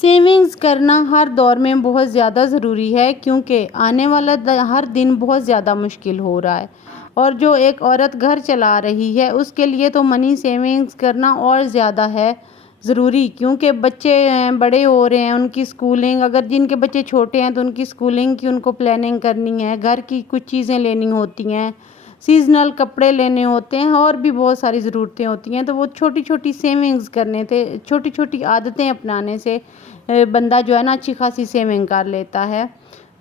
Savings کرنا ہر دور میں بہت زیادہ ضروری ہے کیونکہ آنے والا ہر دن بہت زیادہ مشکل ہو رہا ہے، اور جو ایک عورت گھر چلا رہی ہے اس کے لیے تو منی سیونگز کرنا اور زیادہ ہے ضروری، کیونکہ بچے بڑے ہو رہے ہیں، ان کی اسکولنگ، اگر جن کے بچے چھوٹے ہیں تو ان کی اسکولنگ کی ان کو پلاننگ کرنی ہے، گھر کی کچھ چیزیں لینی ہوتی ہیں، سیزنل کپڑے لینے ہوتے ہیں، اور بھی بہت ساری ضرورتیں ہوتی ہیں، تو وہ چھوٹی چھوٹی سیونگز کرنے تھے، چھوٹی چھوٹی عادتیں اپنانے سے بندہ جو ہے نا اچھی خاصی سیونگ کر لیتا ہے۔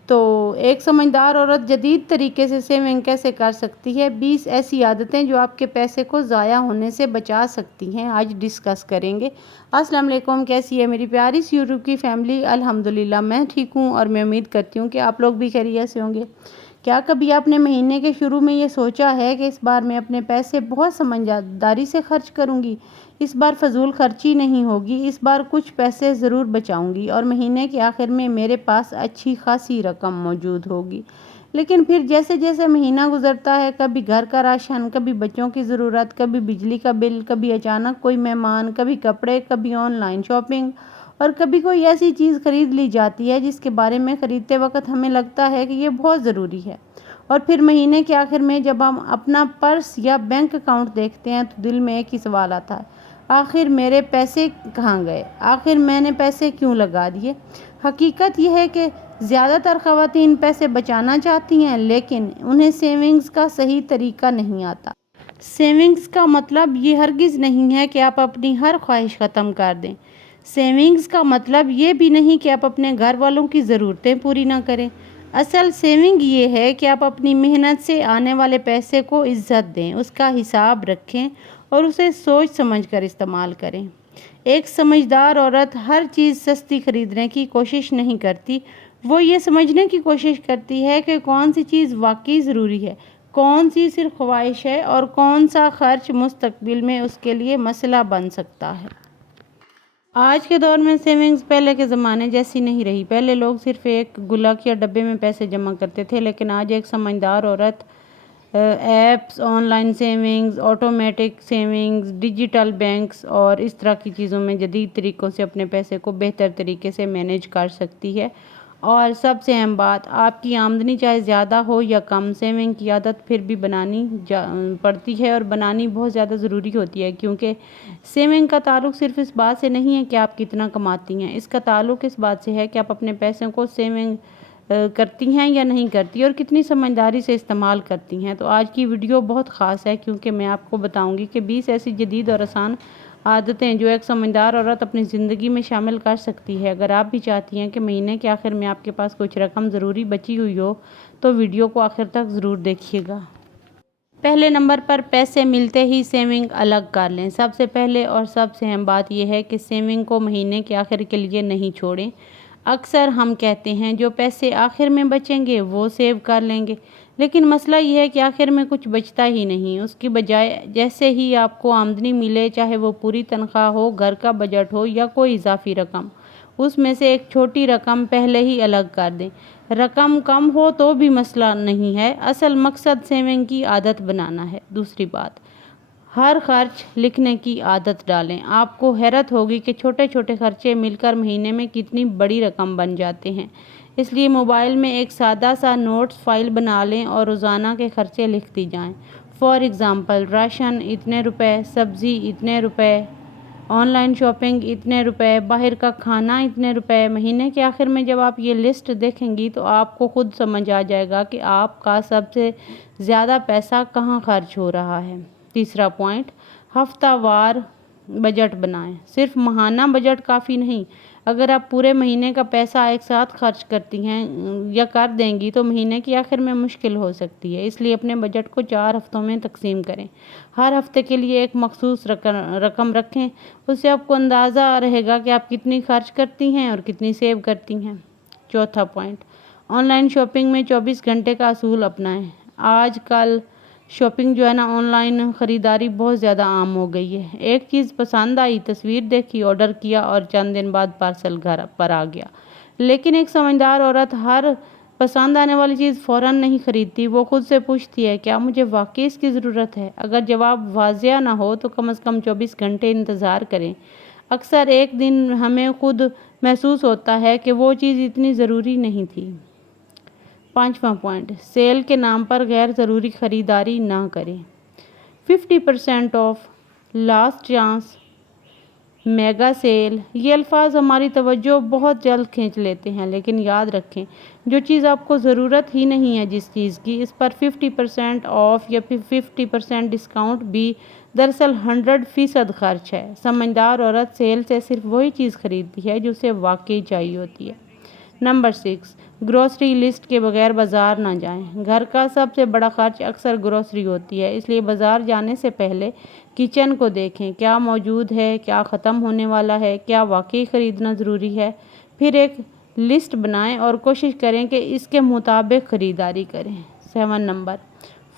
تو ایک سمجھدار عورت جدید طریقے سے سیونگ کیسے کر سکتی ہے؟ 20 ایسی عادتیں جو آپ کے پیسے کو ضائع ہونے سے بچا سکتی ہیں، آج ڈسکس کریں گے۔ السلام علیکم، کیسی ہے میری پیاری سی یوٹیوب کی فیملی؟ الحمدللہ میں ٹھیک ہوں، اور میں امید کرتی ہوں کہ آپ لوگ بھی خیریت سے ہوں گے۔ کیا کبھی آپ نے مہینے کے شروع میں یہ سوچا ہے کہ اس بار میں اپنے پیسے بہت سمجھداری سے خرچ کروں گی، اس بار فضول خرچی نہیں ہوگی، اس بار کچھ پیسے ضرور بچاؤں گی، اور مہینے کے آخر میں میرے پاس اچھی خاصی رقم موجود ہوگی؟ لیکن پھر جیسے جیسے مہینہ گزرتا ہے، کبھی گھر کا راشن، کبھی بچوں کی ضرورت، کبھی بجلی کا بل، کبھی اچانک کوئی مہمان، کبھی کپڑے، کبھی آن لائن شاپنگ، اور کبھی کوئی ایسی چیز خرید لی جاتی ہے جس کے بارے میں خریدتے وقت ہمیں لگتا ہے کہ یہ بہت ضروری ہے، اور پھر مہینے کے آخر میں جب ہم اپنا پرس یا بینک اکاؤنٹ دیکھتے ہیں تو دل میں ایک ہی سوال آتا ہے: آخر میرے پیسے کہاں گئے؟ آخر میں نے پیسے کیوں لگا دیے؟ حقیقت یہ ہے کہ زیادہ تر خواتین پیسے بچانا چاہتی ہیں لیکن انہیں سیونگز کا صحیح طریقہ نہیں آتا۔ سیونگز کا مطلب یہ ہرگز نہیں ہے کہ آپ اپنی ہر خواہش ختم کر دیں۔ سیونگز کا مطلب یہ بھی نہیں کہ آپ اپنے گھر والوں کی ضرورتیں پوری نہ کریں۔ اصل سیونگ یہ ہے کہ آپ اپنی محنت سے آنے والے پیسے کو عزت دیں، اس کا حساب رکھیں اور اسے سوچ سمجھ کر استعمال کریں۔ ایک سمجھدار عورت ہر چیز سستی خریدنے کی کوشش نہیں کرتی، وہ یہ سمجھنے کی کوشش کرتی ہے کہ کون سی چیز واقعی ضروری ہے، کون سی صرف خواہش ہے، اور کون سا خرچ مستقبل میں اس کے لیے مسئلہ بن سکتا ہے۔ آج کے دور میں سیونگز پہلے کے زمانے جیسی نہیں رہی۔ پہلے لوگ صرف ایک گلک یا ڈبے میں پیسے جمع کرتے تھے، لیکن آج ایک سمجھدار عورت apps, on line savings, automatic savings, digital banks اور اس طرح کی چیزوں میں جدید طریقوں سے اپنے پیسے کو بہتر طریقے سے مینیج کر سکتی ہے۔ اور سب سے اہم بات، آپ کی آمدنی چاہے زیادہ ہو یا کم، سیونگ کی عادت پھر بھی بنانی پڑتی ہے، اور بنانی بہت زیادہ ضروری ہوتی ہے، کیونکہ سیونگ کا تعلق صرف اس بات سے نہیں ہے کہ آپ کتنا کماتی ہیں، اس کا تعلق اس بات سے ہے کہ آپ اپنے پیسوں کو سیونگ کرتی ہیں یا نہیں کرتی، اور کتنی سمجھداری سے استعمال کرتی ہیں۔ تو آج کی ویڈیو بہت خاص ہے کیونکہ میں آپ کو بتاؤں گی کہ 20 ایسی جدید اور آسان عادتیں جو ایک سمجھدار عورت اپنی زندگی میں شامل کر سکتی ہے۔ اگر آپ بھی چاہتی ہیں کہ مہینے کے آخر میں آپ کے پاس کچھ رقم ضروری بچی ہوئی ہو تو ویڈیو کو آخر تک ضرور دیکھیے گا۔ پہلے نمبر پر، پیسے ملتے ہی سیونگ الگ کر لیں۔ سب سے پہلے اور سب سے اہم بات یہ ہے کہ سیونگ کو مہینے کے آخر کے لیے نہیں چھوڑیں۔ اکثر ہم کہتے ہیں جو پیسے آخر میں بچیں گے وہ سیو کر لیں گے، لیکن مسئلہ یہ ہے کہ آخر میں کچھ بچتا ہی نہیں۔ اس کی بجائے جیسے ہی آپ کو آمدنی ملے، چاہے وہ پوری تنخواہ ہو، گھر کا بجٹ ہو یا کوئی اضافی رقم، اس میں سے ایک چھوٹی رقم پہلے ہی الگ کر دیں۔ رقم کم ہو تو بھی مسئلہ نہیں ہے، اصل مقصد سیونگ کی عادت بنانا ہے۔ دوسری بات، ہر خرچ لکھنے کی عادت ڈالیں۔ آپ کو حیرت ہوگی کہ چھوٹے چھوٹے خرچے مل کر مہینے میں کتنی بڑی رقم بن جاتے ہیں۔ اس لیے موبائل میں ایک سادہ سا نوٹس فائل بنا لیں اور روزانہ کے خرچے لکھتی جائیں۔ فار ایگزامپل، راشن اتنے روپے، سبزی اتنے روپے، آن لائن شاپنگ اتنے روپے، باہر کا کھانا اتنے روپے۔ مہینے کے آخر میں جب آپ یہ لسٹ دیکھیں گی تو آپ کو خود سمجھ آ جائے گا کہ آپ کا سب سے زیادہ پیسہ کہاں خرچ ہو رہا ہے۔ تیسرا پوائنٹ، ہفتہ وار بجٹ بنائیں۔ صرف ماہانہ بجٹ کافی نہیں۔ اگر آپ پورے مہینے کا پیسہ ایک ساتھ خرچ کرتی ہیں یا کر دیں گی تو مہینے کے آخر میں مشکل ہو سکتی ہے، اس لیے اپنے بجٹ کو 4 ہفتوں میں تقسیم کریں۔ ہر ہفتے کے لیے ایک مخصوص رقم رکھیں، اس سے آپ کو اندازہ رہے گا کہ آپ کتنی خرچ کرتی ہیں اور کتنی سیو کرتی ہیں۔ چوتھا پوائنٹ، آن لائن شاپنگ میں 24 گھنٹے کا اصول اپنائیں۔ آج کل شاپنگ جو ہے نا، آن لائن خریداری بہت زیادہ عام ہو گئی ہے۔ ایک چیز پسند آئی، تصویر دیکھی، آرڈر کیا اور چند دن بعد پارسل گھر پر آ گیا۔ لیکن ایک سمجھدار عورت ہر پسند آنے والی چیز فوراً نہیں خریدتی، وہ خود سے پوچھتی ہے کیا مجھے واقعی اس کی ضرورت ہے؟ اگر جواب واضح نہ ہو تو کم از کم 24 گھنٹے انتظار کریں۔ اکثر ایک دن ہمیں خود محسوس ہوتا ہے کہ وہ چیز اتنی ضروری نہیں تھی۔ 5واں پوائنٹ، سیل کے نام پر غیر ضروری خریداری نہ کریں۔ 50% off, last chance, mega sale, یہ الفاظ ہماری توجہ بہت جلد کھینچ لیتے ہیں، لیکن یاد رکھیں جو چیز آپ کو ضرورت ہی نہیں ہے جس چیز کی، اس پر 50% آف یا 50% ڈسکاؤنٹ بھی دراصل 100% خرچ ہے۔ سمجھدار عورت سیل سے صرف وہی چیز خریدتی ہے جو اسے واقعی چاہیے ہوتی ہے۔ نمبر 6، گروسری لسٹ کے بغیر بازار نہ جائیں۔ گھر کا سب سے بڑا خرچ اکثر گروسری ہوتی ہے، اس لیے بازار جانے سے پہلے کچن کو دیکھیں، کیا موجود ہے، کیا ختم ہونے والا ہے، کیا واقعی خریدنا ضروری ہے۔ پھر ایک لسٹ بنائیں اور کوشش کریں کہ اس کے مطابق خریداری کریں۔ 7 نمبر،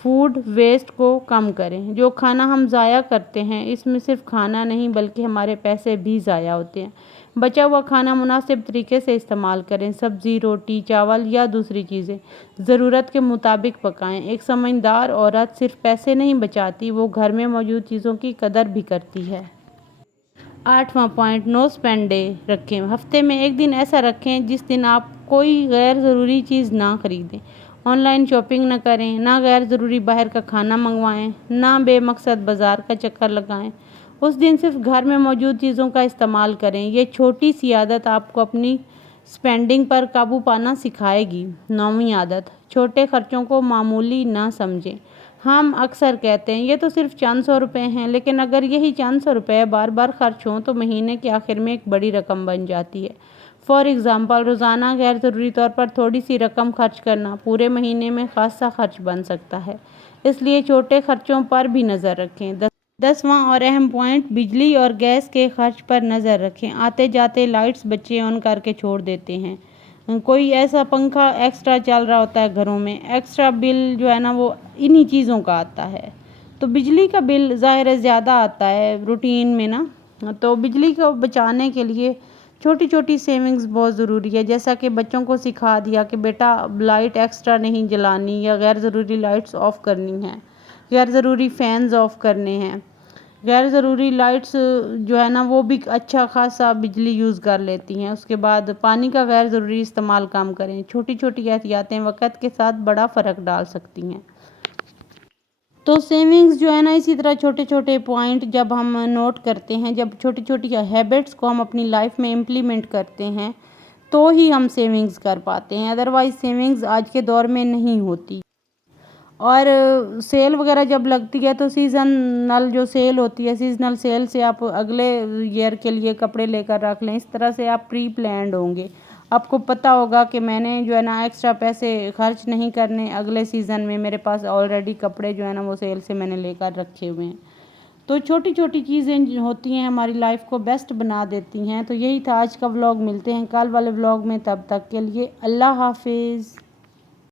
فوڈ ویسٹ کو کم کریں۔ جو کھانا ہم ضائع کرتے ہیں، اس میں صرف کھانا نہیں بلکہ ہمارے پیسے بھی ضائع ہوتے ہیں۔ بچا ہوا کھانا مناسب طریقے سے استعمال کریں۔ سبزی، روٹی، چاول یا دوسری چیزیں ضرورت کے مطابق پکائیں۔ ایک سمجھدار عورت صرف پیسے نہیں بچاتی، وہ گھر میں موجود چیزوں کی قدر بھی کرتی ہے۔ 8واں پوائنٹ، نو اسپینڈ ڈے رکھیں۔ ہفتے میں ایک دن ایسا رکھیں جس دن آپ کوئی غیر ضروری چیز نہ خریدیں۔ آن لائن شاپنگ نہ کریں، نہ غیر ضروری باہر کا کھانا منگوائیں، نہ بے مقصد بازار کا چکر لگائیں۔ اس دن صرف گھر میں موجود چیزوں کا استعمال کریں۔ یہ چھوٹی سی عادت آپ کو اپنی اسپینڈنگ پر قابو پانا سکھائے گی۔ 9ویں عادت، چھوٹے خرچوں کو معمولی نہ سمجھیں۔ ہم اکثر کہتے ہیں یہ تو صرف چند سو روپے ہیں، لیکن اگر یہی چند سو روپے بار بار خرچ ہوں تو مہینے کے آخر میں ایک بڑی رقم بن جاتی ہے۔ فار ایگزامپل، روزانہ غیر ضروری طور پر تھوڑی سی رقم خرچ کرنا پورے مہینے میں خاصا خرچ بن سکتا ہے۔ اس لیے چھوٹے خرچوں پر بھی نظر رکھیں۔ 10واں اور اہم پوائنٹ، بجلی اور گیس کے خرچ پر نظر رکھیں۔ آتے جاتے لائٹس بچے آن کر کے چھوڑ دیتے ہیں، کوئی ایسا پنکھا ایکسٹرا چل رہا ہوتا ہے گھروں میں، ایکسٹرا بل جو ہے نا وہ انہی چیزوں کا آتا ہے۔ تو بجلی کا بل ظاہر ہے زیادہ آتا ہے روٹین میں نا، تو بجلی کو بچانے کے لیے چھوٹی چھوٹی سیونگز بہت ضروری ہے۔ جیسا کہ بچوں کو سکھا دیا کہ بیٹا لائٹ ایکسٹرا نہیں جلانی، یا غیر ضروری لائٹس آف کرنی ہیں، غیر ضروری فینز آف کرنے ہیں۔ غیر ضروری لائٹس جو ہے نا وہ بھی اچھا خاصا بجلی یوز کر لیتی ہیں۔ اس کے بعد پانی کا غیر ضروری استعمال کم کریں۔ چھوٹی چھوٹی احتیاطیں وقت کے ساتھ بڑا فرق ڈال سکتی ہیں۔ تو سیونگز جو ہے نا، اسی طرح چھوٹے چھوٹے پوائنٹ جب ہم نوٹ کرتے ہیں، جب چھوٹی چھوٹی ہیبٹس کو ہم اپنی لائف میں امپلیمنٹ کرتے ہیں تو ہی ہم سیونگز کر پاتے ہیں، ادروائز سیونگز آج کے دور میں نہیں ہوتی۔ اور سیل وغیرہ جب لگتی ہے تو سیزنل جو سیل ہوتی ہے، سیزنل سیل سے آپ اگلے ایئر کے لیے کپڑے لے کر رکھ لیں۔ اس طرح سے آپ پری پلانڈ ہوں گے، آپ کو پتہ ہوگا کہ میں نے جو ہے نا ایکسٹرا پیسے خرچ نہیں کرنے، اگلے سیزن میں میرے پاس آلریڈی کپڑے جو ہے نا وہ سیل سے میں نے لے کر رکھے ہوئے ہیں۔ تو چھوٹی چھوٹی چیزیں جو ہوتی ہیں ہماری لائف کو بیسٹ بنا دیتی ہیں۔ تو یہی تھا آج کا ولاگ، ملتے ہیں کل والے ولاگ میں، تب تک کے لیے اللہ حافظ۔